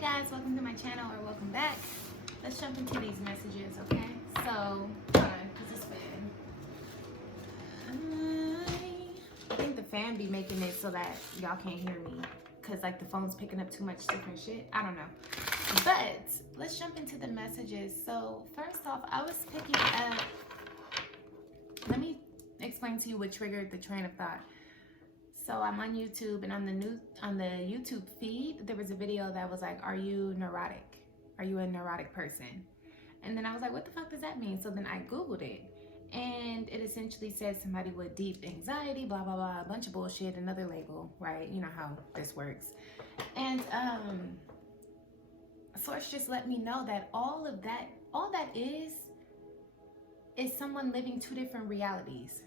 guys, welcome to my channel or welcome back. Let's jump into these messages, okay? So, hold on, because this fan. I think the fan be making it so that y'all can't hear me because like the phone's picking up too much different shit. I don't know. But let's jump into the messages. So first off, I was picking up, let me explain to you what triggered the train of thought. So I'm on YouTube, and on the YouTube feed, there was a video that was like, are you neurotic? Are you a neurotic person? And then I was like, what the fuck does that mean? So then I Googled it, and it essentially says somebody with deep anxiety, blah, blah, blah, a bunch of bullshit, another label, right? You know how this works. And Source just let me know that all that is someone living two different realities.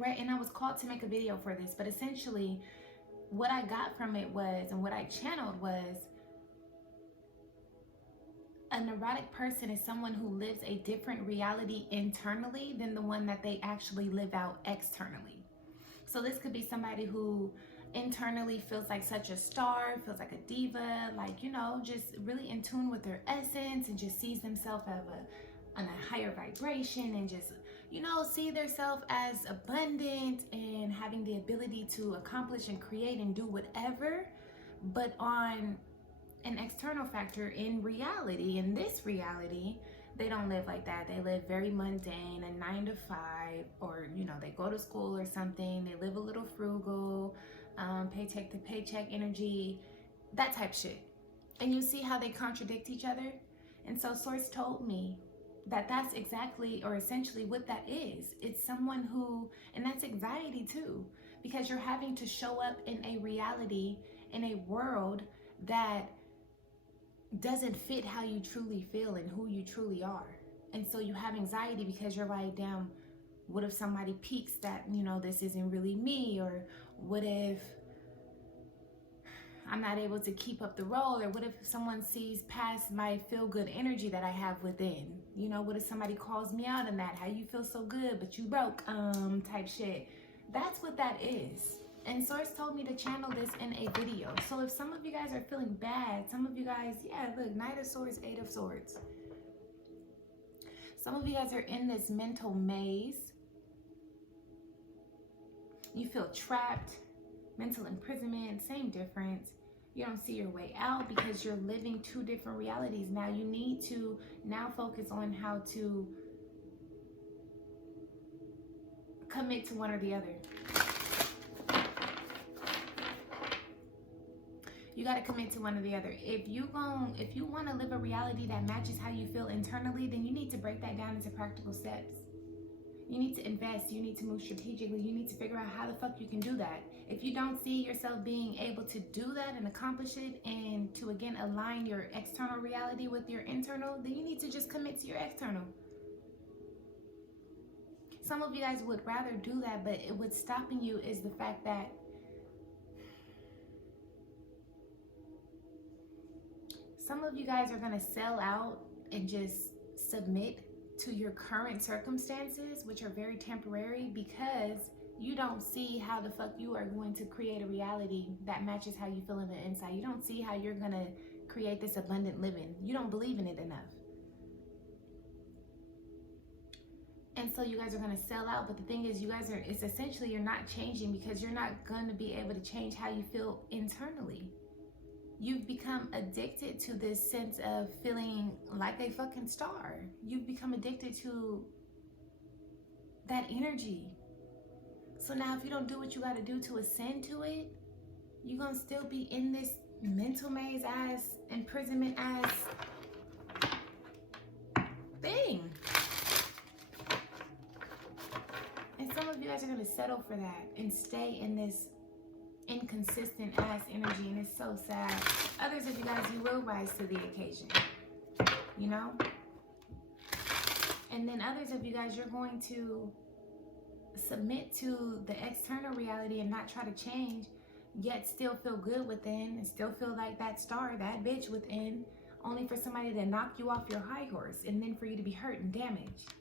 Right, and I was called to make a video for this, but essentially what I got from it was, and what I channeled was, a neurotic person is someone who lives a different reality internally than the one that they actually live out externally. So this could be somebody who internally feels like such a star, feels like a diva, like, you know, just really in tune with their essence and just sees themselves on a higher vibration and just, you know, see themselves as abundant and having the ability to accomplish and create and do whatever. But on an external factor, in reality, in this reality, they don't live like that. They live very mundane, a 9 to 5, or, you know, they go to school or something. They live a little frugal, paycheck to paycheck energy, that type shit. And you see how they contradict each other? And so Source told me that that's exactly, or essentially, what that is. It's someone who, and that's anxiety too, because you're having to show up in a reality, in a world that doesn't fit how you truly feel and who you truly are. And so you have anxiety because you're like, damn, what if somebody peeks that, you know, this isn't really me? Or what if I'm not able to keep up the role? Or what if someone sees past my feel-good energy that I have within? You know, what if somebody calls me out on that? How you feel so good, but you broke, type shit. That's what that is. And Source told me to channel this in a video. So if some of you guys are feeling bad, some of you guys, yeah, look, Knight of Swords, 8 of Swords. Some of you guys are in this mental maze. You feel trapped, mental imprisonment, same difference. You don't see your way out because you're living two different realities. Now you need to now focus on how to commit to one or the other. You got to commit to one or the other. If you want to live a reality that matches how you feel internally, then you need to break that down into practical steps. You need to invest. You need to move strategically. You need to figure out how the fuck you can do that. If you don't see yourself being able to do that and accomplish it, and to again align your external reality with your internal, then you need to just commit to your external. Some of you guys would rather do that, but what's stopping you is the fact that some of you guys are going to sell out and just submit to your current circumstances, which are very temporary, because you don't see how the fuck you are going to create a reality that matches how you feel in the inside. You don't see how you're going to create this abundant living. You don't believe in it enough. And so you guys are going to sell out. But the thing is, you guys are, it's essentially, you're not changing because you're not going to be able to change how you feel internally. You've become addicted to this sense of feeling like a fucking star. You've become addicted to that energy. So now if you don't do what you got to do to ascend to it, you're going to still be in this mental maze ass, imprisonment ass thing. And some of you guys are going to settle for that and stay in this inconsistent ass energy, and it's so sad. Others of you guys, you will rise to the occasion, you know? And then others of you guys, you're going to submit to the external reality and not try to change, yet still feel good within and still feel like that star, that bitch within, only for somebody to knock you off your high horse and then for you to be hurt and damaged.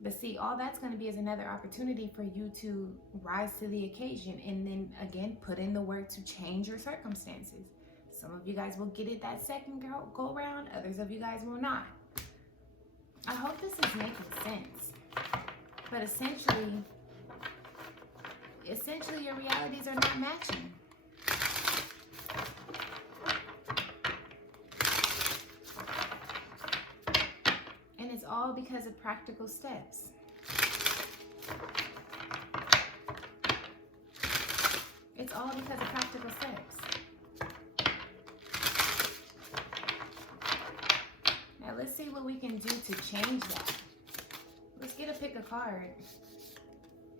But see, all that's going to be is another opportunity for you to rise to the occasion and then again put in the work to change your circumstances. Some of you guys will get it that second go round. Others of you guys will not. I hope this is making sense. But essentially your realities are not matching. And it's all because of practical steps. It's all because of practical steps. Now let's see what we can do to change that. Let's get a pick a card.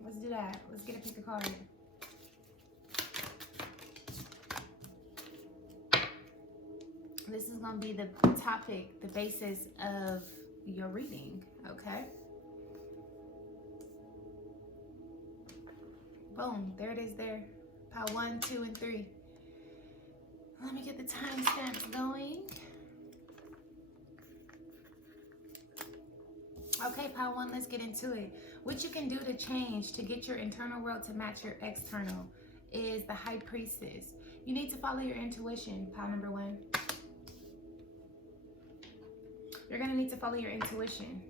Let's do that. Let's get a pick a card. This is going to be the topic, the basis of your reading, okay? Boom, there it is there. Pile 1, 2, and 3. Let me get the timestamps going. Okay, pile 1, let's get into it. What you can do to change, to get your internal world to match your external, is the High Priestess. You need to follow your intuition, pile number 1. You're going to need to follow your intuition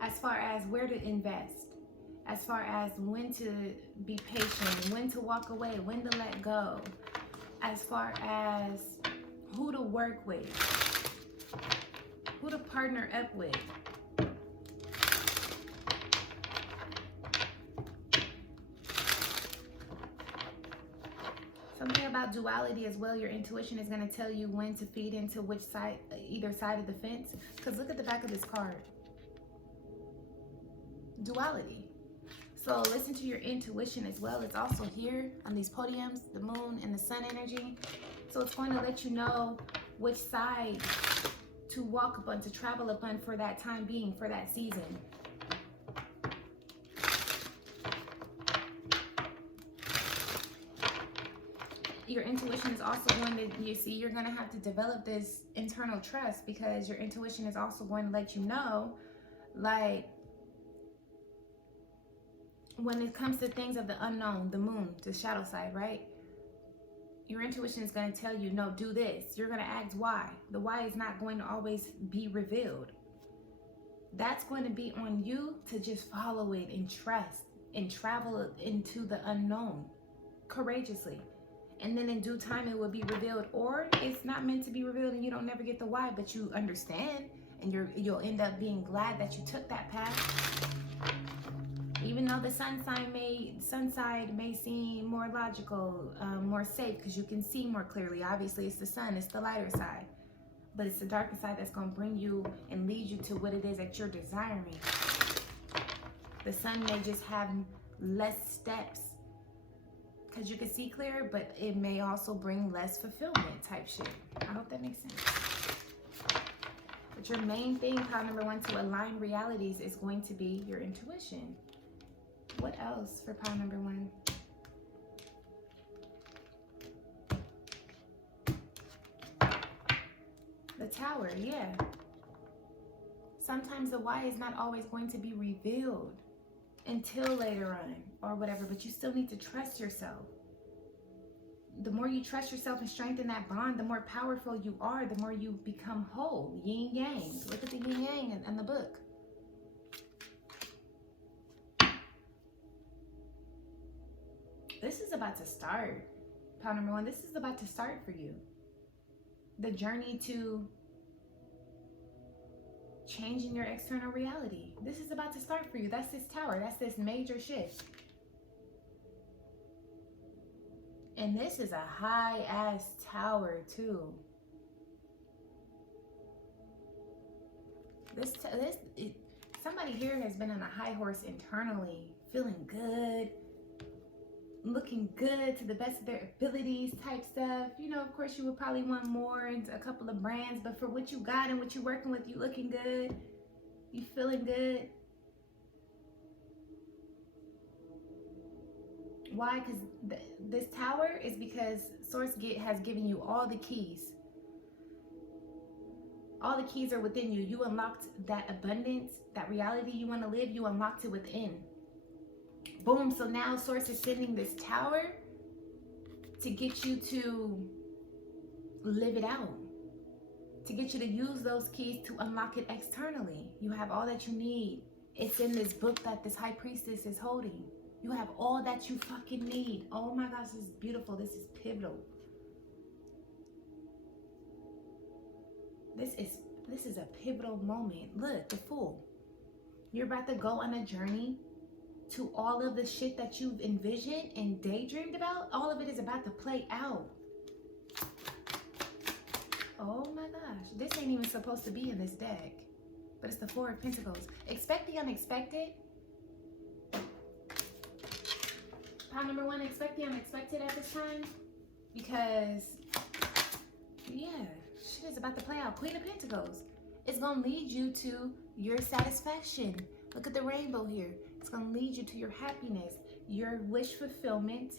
as far as where to invest, as far as when to be patient, when to walk away, when to let go, as far as who to work with, who to partner up with. Something about duality as well. Your intuition is going to tell you when to feed into which side, either side of the fence. Because look at the back of this card. Duality. So listen to your intuition as well. It's also here on these podiums, the moon and the sun energy. So it's going to let you know which side to walk upon, to travel upon for that time being, for that season. Your intuition is also going to, you see, you're going to have to develop this internal trust, because your intuition is also going to let you know, like, when it comes to things of the unknown, the moon, the shadow side, right? Your intuition is going to tell you, no, do this. You're going to ask why. The why is not going to always be revealed. That's going to be on you to just follow it and trust and travel into the unknown courageously. And then in due time, it will be revealed. Or it's not meant to be revealed and you don't never get the why, but you understand, and you'll end up being glad that you took that path. Even though the sun side may seem more logical, more safe, because you can see more clearly. Obviously, it's the sun, it's the lighter side. But it's the darker side that's going to bring you and lead you to what it is that you're desiring. The sun may just have less steps, because you can see clearer, but it may also bring less fulfillment type shit. I hope that makes sense. But your main thing, pile number 1, to align realities is going to be your intuition. What else for pile number 1? The Tower, yeah. Sometimes the why is not always going to be revealed until later on or whatever, but you still need to trust yourself. The more you trust yourself and strengthen that bond, the more powerful you are, the more you become whole. Yin yang. Look at the yin yang in the book. This is about to start. Pile number 1, this is about to start for you. The journey to changing your external reality. This is about to start for you. That's this Tower. That's this major shift. And this is a high-ass tower, too. Somebody here has been on a high horse internally, feeling good, looking good to the best of their abilities type stuff. You know, of course, you would probably want more and a couple of brands, but for what you got and what you're working with, you looking good. You feeling good. Why? Because this Tower is because Source has given you all the keys. All the keys are within you. You unlocked that abundance, that reality you want to live, you unlocked it within. Boom. So now Source is sending this Tower to get you to live it out, to get you to use those keys to unlock it externally. You have all that you need. It's in this book that this high priestess is holding. You have all that you fucking need. Oh my gosh, this is beautiful. This is pivotal. This is a pivotal moment. Look, the Fool. You're about to go on a journey to all of the shit that you've envisioned and daydreamed about. All of it is about to play out. Oh my gosh. This ain't even supposed to be in this deck. But it's the Four of Pentacles. Expect the unexpected. Pile number 1, expect the unexpected at this time. Because, yeah, shit is about to play out. Queen of Pentacles. It's going to lead you to your satisfaction. Look at the rainbow here. It's going to lead you to your happiness, your wish fulfillment,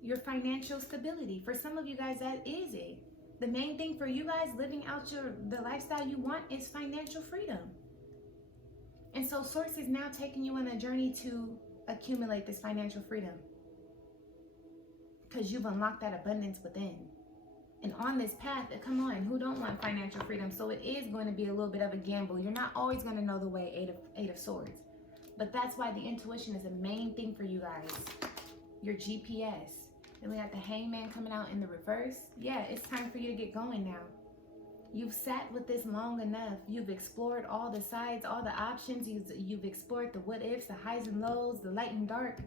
your financial stability. For some of you guys, that is it. The main thing for you guys living out the lifestyle you want is financial freedom. And so Source is now taking you on a journey to accumulate this financial freedom. Because you've unlocked that abundance within. And on this path, come on, who don't want financial freedom? So it is going to be a little bit of a gamble. You're not always going to know the way, Eight of Swords. But that's why the intuition is the main thing for you guys. Your GPS. Then we got the Hangman coming out in the reverse. Yeah, it's time for you to get going now. You've sat with this long enough. You've explored all the sides, all the options. You've explored the what ifs, the highs and lows, the light and dark.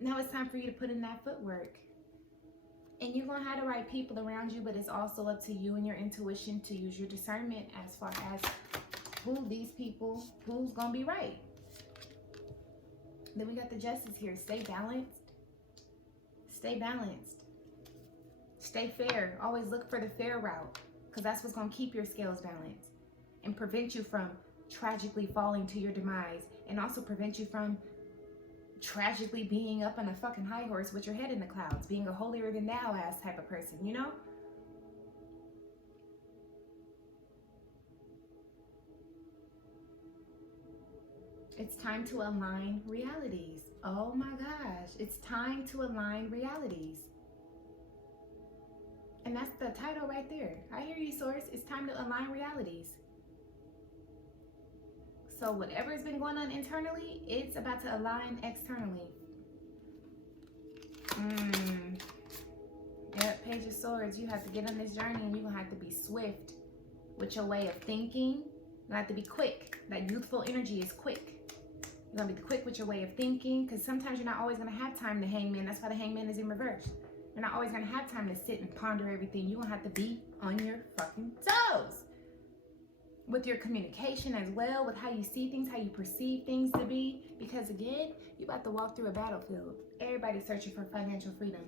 Now it's time for you to put in that footwork. And you're going to have the right people around you, but it's also up to you and your intuition to use your discernment as far as who's going to be right. Then we got the Justice here. Stay balanced. Stay balanced. Stay fair. Always look for the fair route, because that's what's going to keep your scales balanced and prevent you from tragically falling to your demise, and also prevent you from tragically being up on a fucking high horse with your head in the clouds, being a holier than thou ass type of person, you know? It's time to align realities. Oh my gosh, it's time to align realities. And that's the title right there. I hear you, Source. It's time to align realities. So whatever's been going on internally, it's about to align externally. Yep, Page of Swords. You have to get on this journey, and you're going to have to be swift with your way of thinking. You have to be quick. That youthful energy is quick. You're going to be quick with your way of thinking, because sometimes you're not always going to have time to Hangman. That's why the Hangman is in reverse. You're not always going to have time to sit and ponder everything. You're going to have to be on your fucking toes. With your communication as well, with how you see things, how you perceive things to be. Because again, you're about to walk through a battlefield. Everybody's searching for financial freedom.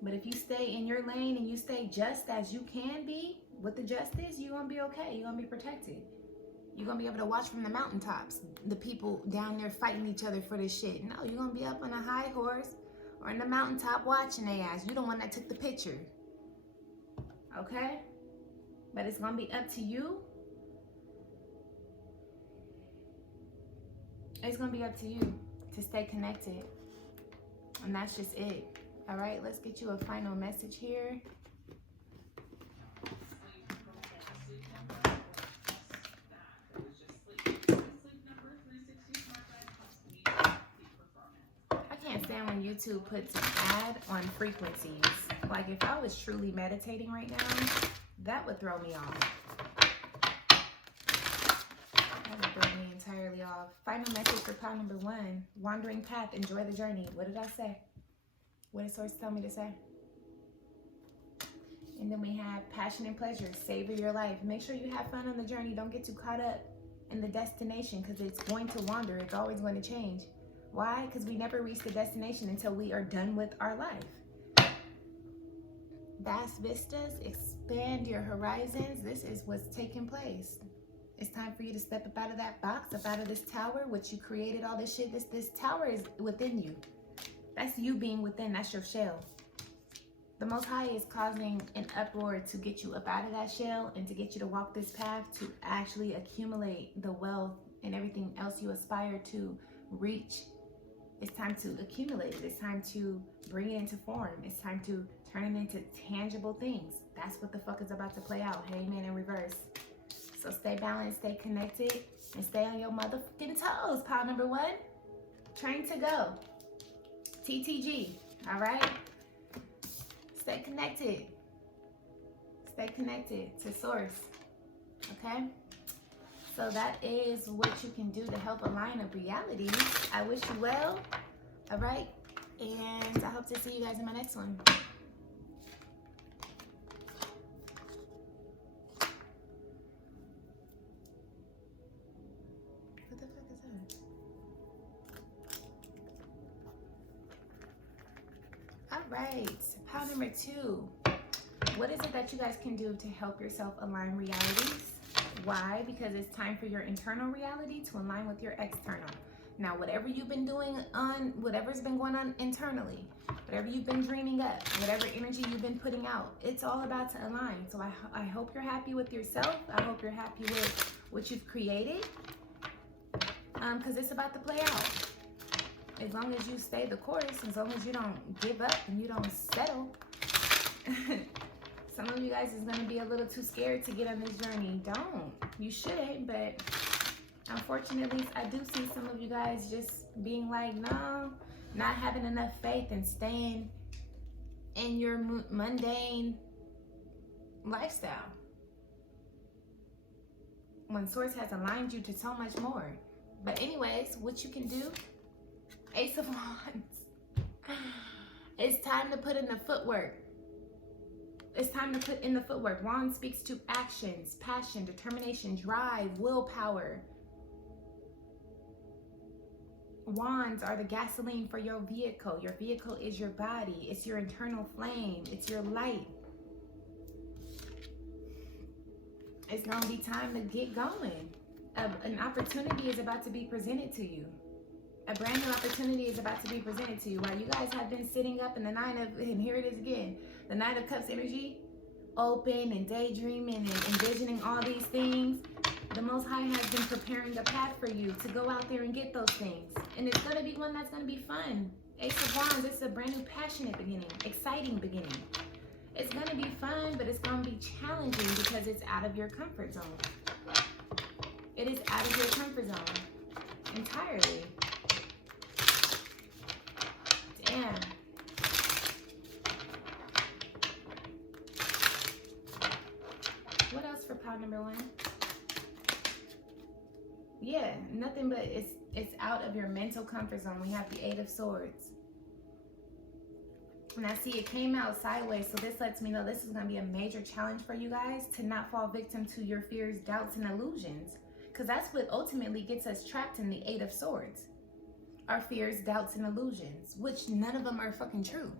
But if you stay in your lane and you stay just as you can be with the justice, you're going to be okay. You're going to be protected. You're going to be able to watch from the mountaintops the people down there fighting each other for this shit. No, you're going to be up on a high horse or in the mountaintop watching their ass. You're the one that took the picture. Okay? But it's going to be up to you. It's going to be up to you to stay connected. And that's just it. All right, let's get you a final message here. I can't stand when YouTube puts an ad on frequencies. Like if I was truly meditating right now, that would throw me off. That would throw me entirely off. Final message for pile number 1. Wandering path, enjoy the journey. What did I say? What did Source tell me to say? And then we have passion and pleasure. Savor your life. Make sure you have fun on the journey. Don't get too caught up in the destination, because it's going to wander. It's always going to change. Why? Because we never reach the destination until we are done with our life. Vast vistas, expand your horizons. This is what's taking place. It's time for you to step up out of that box, up out of this tower, which you created all this shit. This tower is within you. That's you being within. That's your shell. The Most High is causing an uproar to get you up out of that shell and to get you to walk this path to actually accumulate the wealth and everything else you aspire to reach It's time to accumulate it. It's time to bring it into form. It's time to turn it into tangible things. That's what the fuck is about to play out. Hangman in reverse. So stay balanced, stay connected, and stay on your motherfucking toes. Pile number 1, train to go. TTG, all right? Stay connected. Stay connected to source, okay? So that is what you can do to help align up reality. I wish you well, all right? And I hope to see you guys in my next one. What the fuck is that? All right, pile number 2. What is it that you guys can do to help yourself align realities? Why? Because it's time for your internal reality to align with your external. Now, whatever you've been doing whatever's been going on internally, whatever you've been dreaming up, whatever energy you've been putting out, it's all about to align. So I hope you're happy with yourself. I hope you're happy with what you've created, because it's about to play out. As long as you stay the course, as long as you don't give up and you don't settle. Some of you guys is going to be a little too scared to get on this journey. Don't. You shouldn't, but unfortunately, I do see some of you guys just being like, no, not having enough faith and staying in your mundane lifestyle. When Source has aligned you to so much more. But anyways, what you can do, Ace of Wands. It's time to put in the footwork. It's time to put in the footwork. Wand speaks to actions, passion, determination, drive, willpower. Wands are the gasoline for your vehicle. Your vehicle is your body. It's your internal flame. It's your light. It's going to be time to get going. An opportunity is about to be presented to you. A brand new opportunity is about to be presented to you. While you guys have been sitting up in the and here it is again, the Knight of Cups energy, open and daydreaming and envisioning all these things, the Most High has been preparing a path for you to go out there and get those things. And it's going to be one that's going to be fun. Ace of Wands, this is a brand new passionate beginning, exciting beginning. It's going to be fun, but it's going to be challenging because it's out of your comfort zone. It is out of your comfort zone entirely. Damn. What else for pile number 1? Yeah, nothing but it's out of your mental comfort zone. We have the 8 of Swords. And I see it came out sideways, so this lets me know this is going to be a major challenge for you guys to not fall victim to your fears, doubts, and illusions. Because that's what ultimately gets us trapped in the 8 of Swords. Our fears, doubts, and illusions, which none of them are fucking true.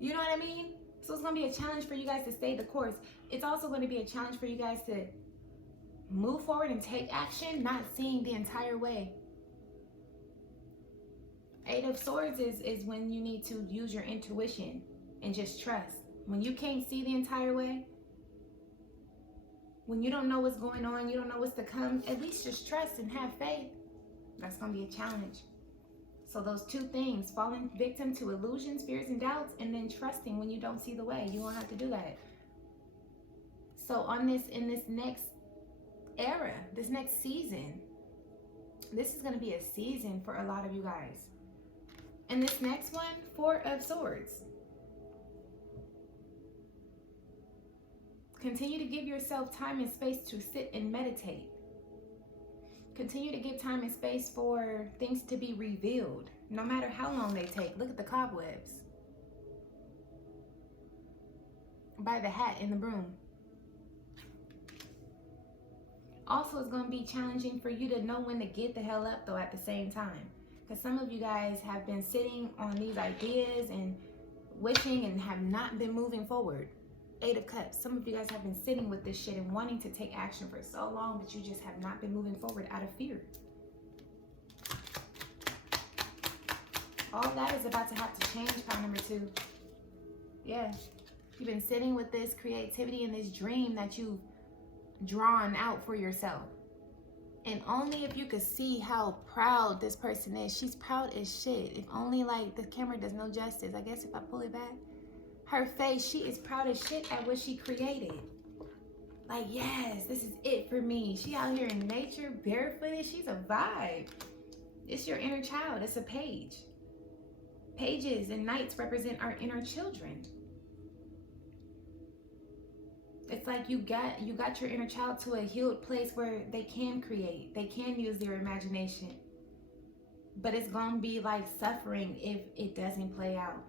You know what I mean? So it's going to be a challenge for you guys to stay the course. It's also going to be a challenge for you guys to move forward and take action, not seeing the entire way. 8 of Swords is when you need to use your intuition and just trust. When you can't see the entire way, when you don't know what's going on, you don't know what's to come, at least just trust and have faith. That's going to be a challenge. So those 2 things, falling victim to illusions, fears, and doubts, and then trusting when you don't see the way. You won't have to do that. So in this next era, this next season, this is going to be a season for a lot of you guys. And this next one, 4 of Swords. Continue to give yourself time and space to sit and meditate. Continue to give time and space for things to be revealed, no matter how long they take. Look at the cobwebs. By the hat and the broom. Also, it's going to be challenging for you to know when to get the hell up, though, at the same time. Because some of you guys have been sitting on these ideas and wishing and have not been moving forward. 8 of Cups. Some of you guys have been sitting with this shit and wanting to take action for so long, but you just have not been moving forward out of fear. All that is about to have to change, pile number 2. Yeah. You've been sitting with this creativity and this dream that you've drawn out for yourself. And only if you could see how proud this person is. She's proud as shit. If only, like, the camera does no justice. I guess if I pull it back. Her face, she is proud as shit at what she created. Like, yes, this is it for me. She out here in nature, barefooted. She's a vibe. It's your inner child. It's a page. Pages and knights represent our inner children. It's like you got your inner child to a healed place where they can create. They can use their imagination. But it's going to be like suffering if it doesn't play out.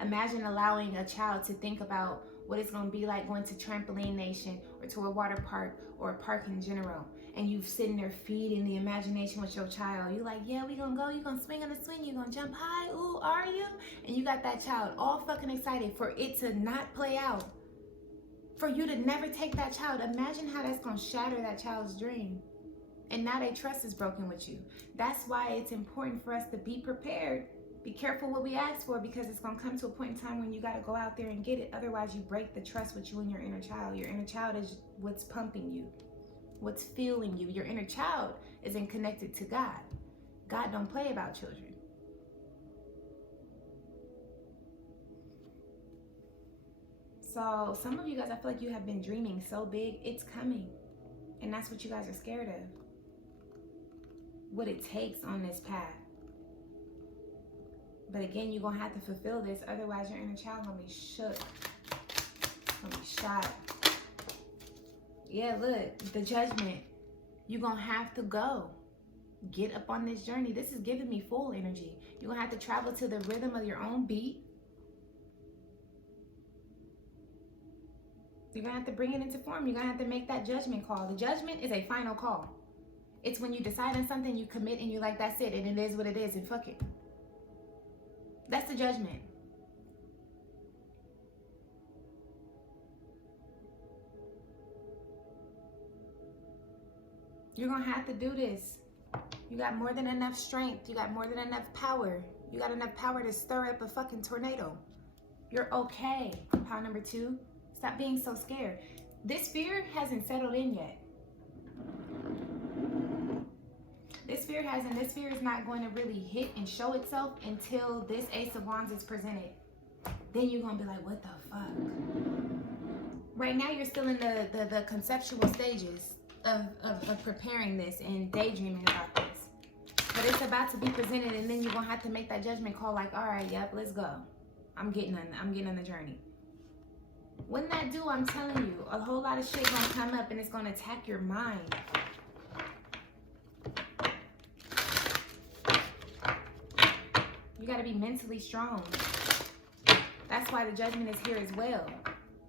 Imagine allowing a child to think about what it's going to be like going to Trampoline Nation or to a water park or a park in general. And you sitting there feeding the imagination with your child. You're like, yeah, we going to go. You're going to swing on the swing. You're going to jump high. Ooh, are you? And you got that child all fucking excited for it to not play out. For you to never take that child. Imagine how that's going to shatter that child's dream. And now their trust is broken with you. That's why it's important for us to be prepared. Be careful what we ask for, because it's going to come to a point in time when you got to go out there and get it. Otherwise, you break the trust with you and your inner child. Your inner child is what's pumping you, what's fueling you. Your inner child isn't connected to God. God don't play about children. So some of you guys, I feel like you have been dreaming so big, it's coming. And that's what you guys are scared of. What it takes on this path. But again, you're going to have to fulfill this. Otherwise, your inner child going to be shook. Going to be shot. Yeah, look, the judgment. You're going to have to go. Get up on this journey. This is giving me full energy. You're going to have to travel to the rhythm of your own beat. You're going to have to bring it into form. You're going to have to make that judgment call. The judgment is a final call. It's when you decide on something, you commit, and you're like, that's it, and it is what it is, and fuck it. That's the judgment. You're going to have to do this. You got more than enough strength. You got more than enough power. You got enough power to stir up a fucking tornado. You're okay. Power number 2. Stop being so scared. This fear hasn't settled in yet. This fear hasn't. This fear is not going to really hit and show itself until this Ace of Wands is presented. Then you're going to be like, what the fuck? Right now, you're still in the conceptual stages of preparing this and daydreaming about this. But it's about to be presented, and then you're going to have to make that judgment call like, all right, yep, let's go. I'm getting on the journey. When that do, I'm telling you, a whole lot of shit gonna come up and it's gonna attack your mind. You gotta be mentally strong. That's why the judgment is here as well.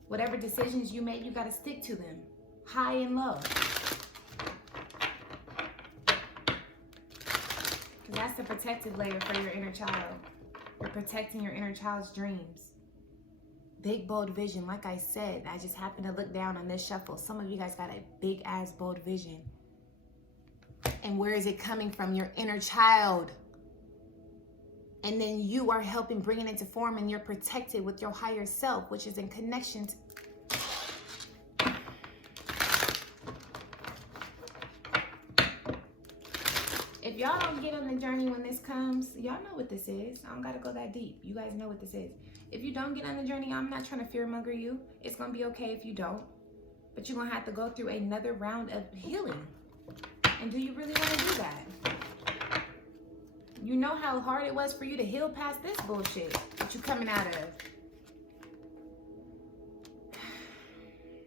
Whatever decisions you make, you gotta stick to them, high and low. That's the protective layer for your inner child. You're protecting your inner child's dreams. Big, bold vision. Like I said, I just happened to look down on this shuffle. Some of you guys got a big ass bold vision. And where is it coming from? Your inner child. And then you are helping bring it into form, and you're protected with your higher self, which is in connection to... If y'all don't get on the journey when this comes, y'all know what this is. I don't gotta go that deep. You guys know what this is. If you don't get on the journey, I'm not trying to fearmonger you. It's gonna be okay if you don't. But you're gonna have to go through another round of healing. And do you really want to do that? You know how hard it was for you to heal past this bullshit that you're coming out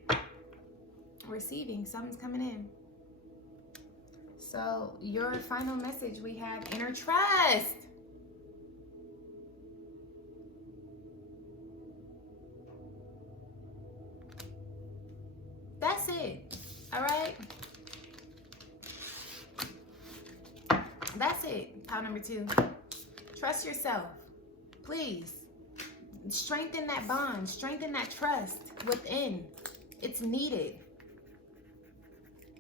of. Receiving, something's coming in. So your final message, we have inner trust. That's it. All right. That's it. Power number 2. Trust yourself. Please. Strengthen that bond. Strengthen that trust within. It's needed.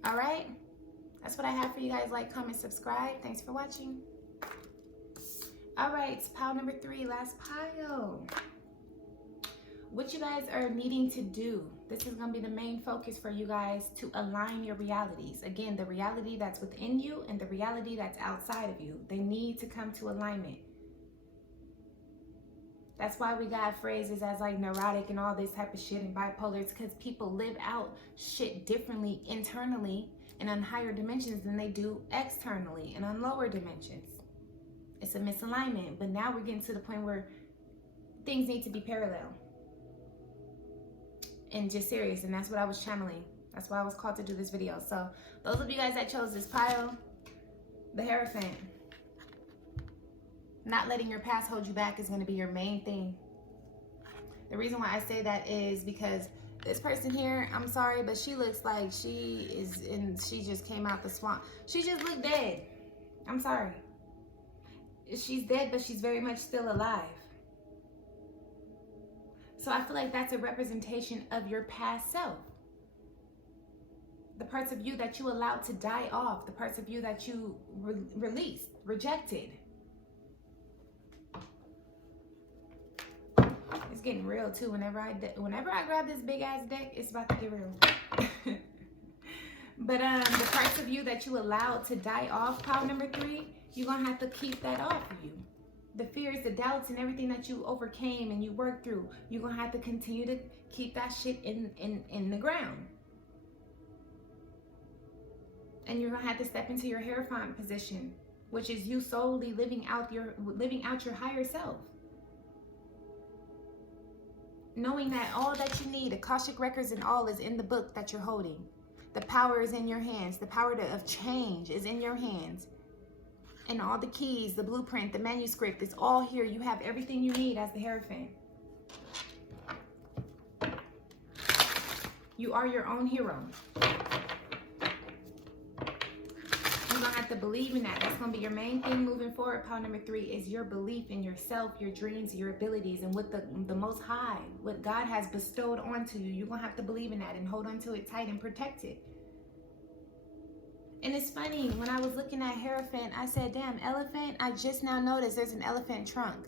All right. That's what I have for you guys. Like, comment, subscribe. Thanks for watching. All right. Pile number 3. Last pile. what you guys are needing to do, this is going to be the main focus for you guys to align your realities. Again, the reality that's within you and the reality that's outside of you. They need to come to alignment. That's why we got phrases as like neurotic and all this type of shit and bipolar. It's because people live out shit differently internally and on higher dimensions than they do externally and on lower dimensions. It's a misalignment. But now we're getting to the point where things need to be parallel and just serious. And that's what I was channeling. That's why I was called to do this video. So those of you guys that chose this pile, the Hierophant. Not letting your past hold you back is going to be your main thing. The reason why I say that is because this person here, I'm sorry, but she looks like she just came out the swamp. She just looked dead. I'm sorry. She's dead, but she's very much still alive. So I feel like that's a representation of your past self. The parts of you that you allowed to die off, the parts of you that you released, rejected. It's getting real too. Whenever I grab this big ass deck, it's about to get real. But the parts of you that you allowed to die off, pile number 3, you're gonna have to keep that off of you. The fears, the doubts, and everything that you overcame and you worked through, you're gonna have to continue to keep that shit in the ground. And you're gonna have to step into your Hierophant position, which is you solely living out your higher self. Knowing that all that you need, Akashic Records and all, is in the book that you're holding. The power is in your hands. The power of change is in your hands. And all the keys, the blueprint, the manuscript, it's all here. You have everything you need as the Hierophant. You are your own hero. You're going to have to believe in that. That's going to be your main thing moving forward. Pile number 3 is your belief in yourself, your dreams, your abilities, and what the Most High, what God has bestowed onto you. You're going to have to believe in that and hold on to it tight and protect it. And it's funny, when I was looking at Hierophant, I said, damn, elephant, I just now noticed there's an elephant trunk.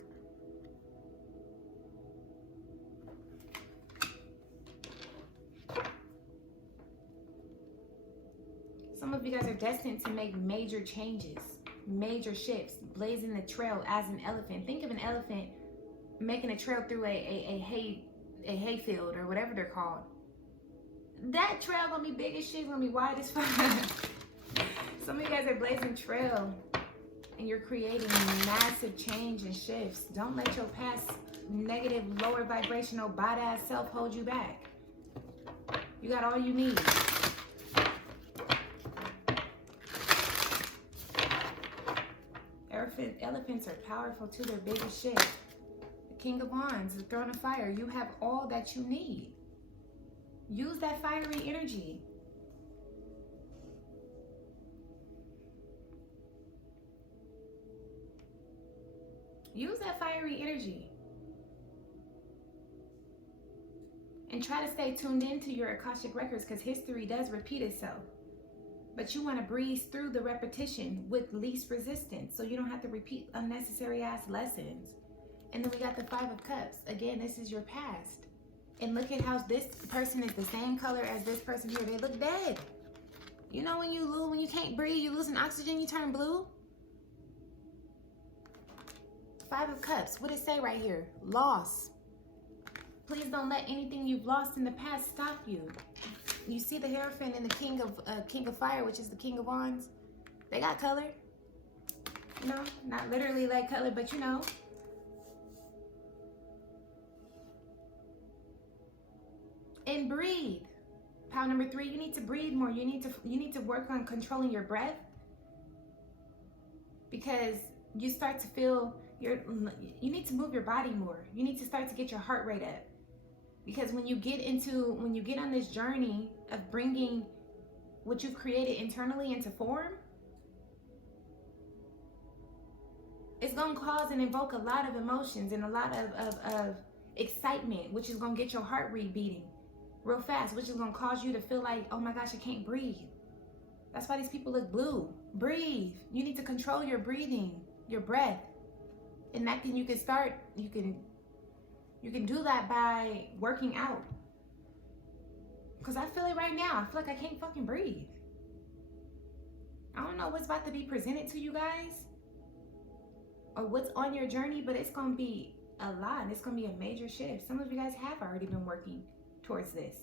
Some of you guys are destined to make major changes, major shifts, blazing the trail as an elephant. Think of an elephant making a trail through a hayfield or whatever they're called. That trail gonna be big as shit, gonna be wide as fuck. Some of you guys are blazing trail and you're creating massive change and shifts. Don't let your past negative, lower vibrational, badass self hold you back. You got all you need. Elephants are powerful too. They're big as shit. The King of Wands, the Throne of Fire. You have all that you need. Use that fiery energy. Use that fiery energy. And try to stay tuned into your Akashic Records, because history does repeat itself. But you want to breeze through the repetition with least resistance, so you don't have to repeat unnecessary ass lessons. And then we got the 5 of Cups. Again, this is your past. And look at how this person is the same color as this person here. They look dead. You know when you can't breathe, you losing oxygen, you turn blue? 5 of Cups. What does it say right here? Loss. Please don't let anything you've lost in the past stop you. You see the Hierophant and the King of Fire, which is the King of Wands. They got color. You know, not literally like color, but you know. And breathe. Pile number 3, you need to breathe more. You need to work on controlling your breath, because you start to feel you need to move your body more. You need to start to get your heart rate up. Because when you get on this journey of bringing what you've created internally into form, it's going to cause and invoke a lot of emotions and a lot of excitement, which is going to get your heart rate beating real fast, which is going to cause you to feel like, oh my gosh, I can't breathe. That's why these people look blue. Breathe. You need to control your breathing, your breath. And that can, you can You can do that by working out. Because I feel it right now. I feel like I can't fucking breathe. I don't know what's about to be presented to you guys or what's on your journey, but it's going to be a lot. It's going to be a major shift. Some of you guys have already been working towards this.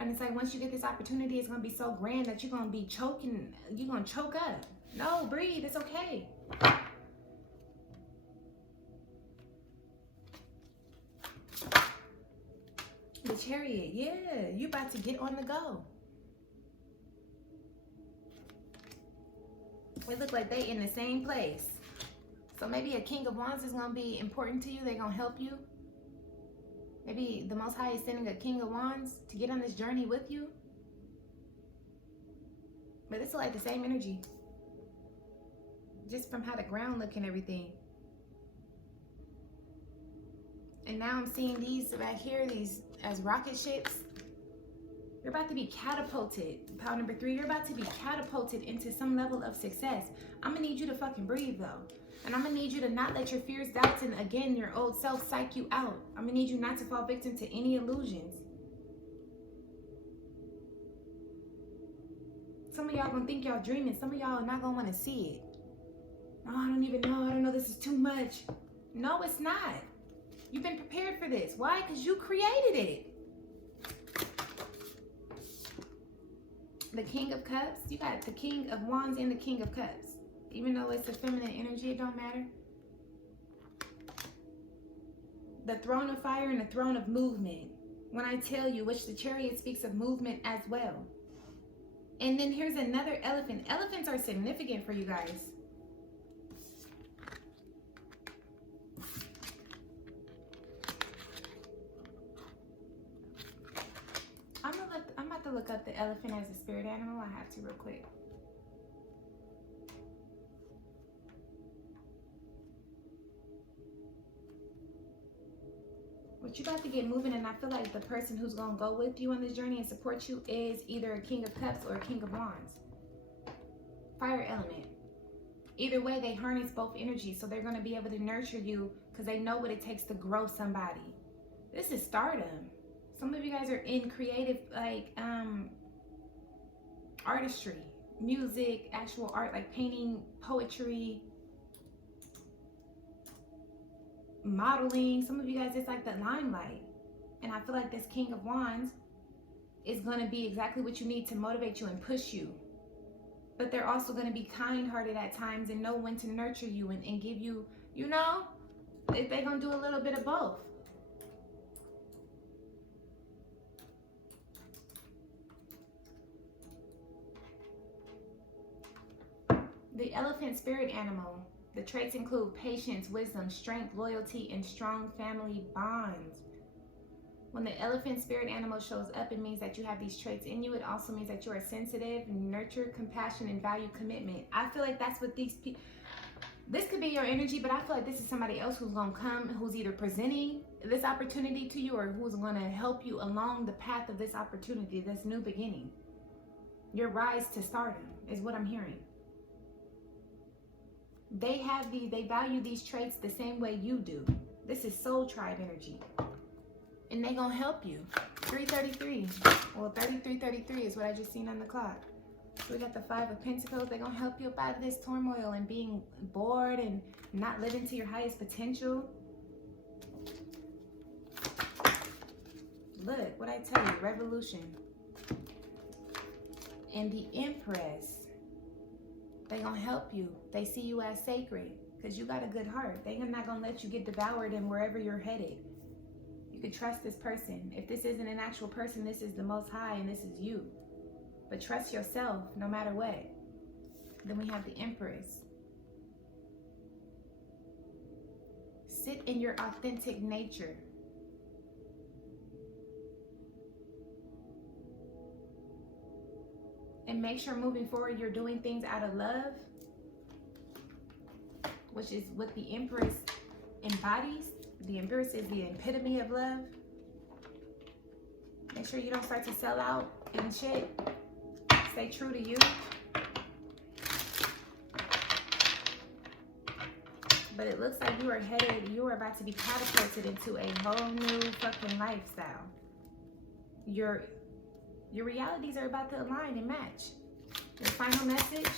And it's like once you get this opportunity, it's going to be so grand that you're going to be choking. You're going to choke up. No, breathe. It's okay. The Chariot. Yeah, you about to get on the go. It look like they in the same place. So maybe a King of Wands is going to be important to you. They're going to help you. Maybe the Most High is sending a King of Wands to get on this journey with you. But it's like the same energy. Just from how the ground look and everything. And now I'm seeing these right here, these as rocket ships. You're about to be catapulted. Pile number 3, you're about to be catapulted into some level of success. I'm going to need you to fucking breathe though. And I'm going to need you to not let your fears, doubts, and again, your old self psych you out. I'm going to need you not to fall victim to any illusions. Some of y'all going to think y'all dreaming. Some of y'all are not going to want to see it. Oh, I don't even know. I don't know. This is too much. No, it's not. You've been prepared for this. Why? Because you created it. The King of Cups. You got the King of Wands and the King of Cups. Even though it's a feminine energy, it don't matter. The Throne of Fire and the Throne of Movement. When I tell you, which the Chariot speaks of movement as well. And then here's another elephant. Elephants are significant for you guys. I'm about to look up the elephant as a spirit animal. I have to real quick. But you got to get moving, and I feel like the person who's going to go with you on this journey and support you is either a King of Cups or a King of Wands. Fire element. Either way, they harness both energies, so they're going to be able to nurture you because they know what it takes to grow somebody. This is stardom. Some of you guys are in creative, like, artistry, music, actual art, like painting, poetry, modeling. Some of you guys, it's like the limelight. And I feel like this King of Wands is going to be exactly what you need to motivate you and push you. But they're also going to be kind-hearted at times and know when to nurture you and give you, you know, if they're going to do a little bit of both. The elephant spirit animal. The traits include patience, wisdom, strength, loyalty, and strong family bonds. When the elephant spirit animal shows up, it means that you have these traits in you. It also means that you are sensitive, nurture, compassion, and value commitment. I feel like that's what these people... This could be your energy, but I feel like this is somebody else who's going to come, who's either presenting this opportunity to you or who's going to help you along the path of this opportunity, this new beginning. Your rise to stardom is what I'm hearing. They value these traits the same way you do. This is soul tribe energy. And they gonna help you. 333. Well, 3333 is what I just seen on the clock. So we got the 5 of Pentacles. They're gonna help you up out of this turmoil and being bored and not living to your highest potential. Look, what I tell you, revolution. And the Empress. They're going to help you. They see you as sacred because you got a good heart. They're not going to let you get devoured in wherever you're headed. You can trust this person. If this isn't an actual person, this is the Most High and this is you. But trust yourself no matter what. Then we have the Empress. Sit in your authentic nature. And make sure moving forward you're doing things out of love, which is what the Empress embodies. The Empress is the epitome of love. Make sure you don't start to sell out and shit. Stay true to you. But it looks like you are about to be catapulted into a whole new fucking lifestyle. Your realities are about to align and match. Your final message.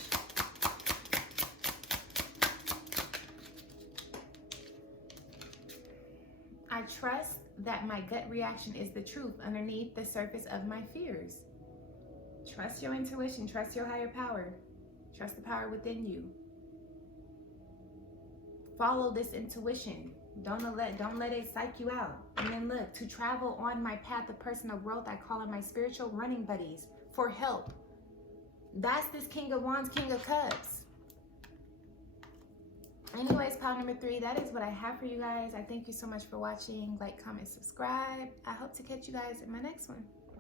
I trust that my gut reaction is the truth underneath the surface of my fears. Trust your intuition. Trust your higher power. Trust the power within you. Follow this intuition. Don't let it psych you out. And then look, to travel on my path of personal growth, I call on my spiritual running buddies for help. That's this King of Wands, King of Cups. Anyways, pile number 3, that is what I have for you guys. I thank you so much for watching. Like, comment, subscribe. I hope to catch you guys in my next one.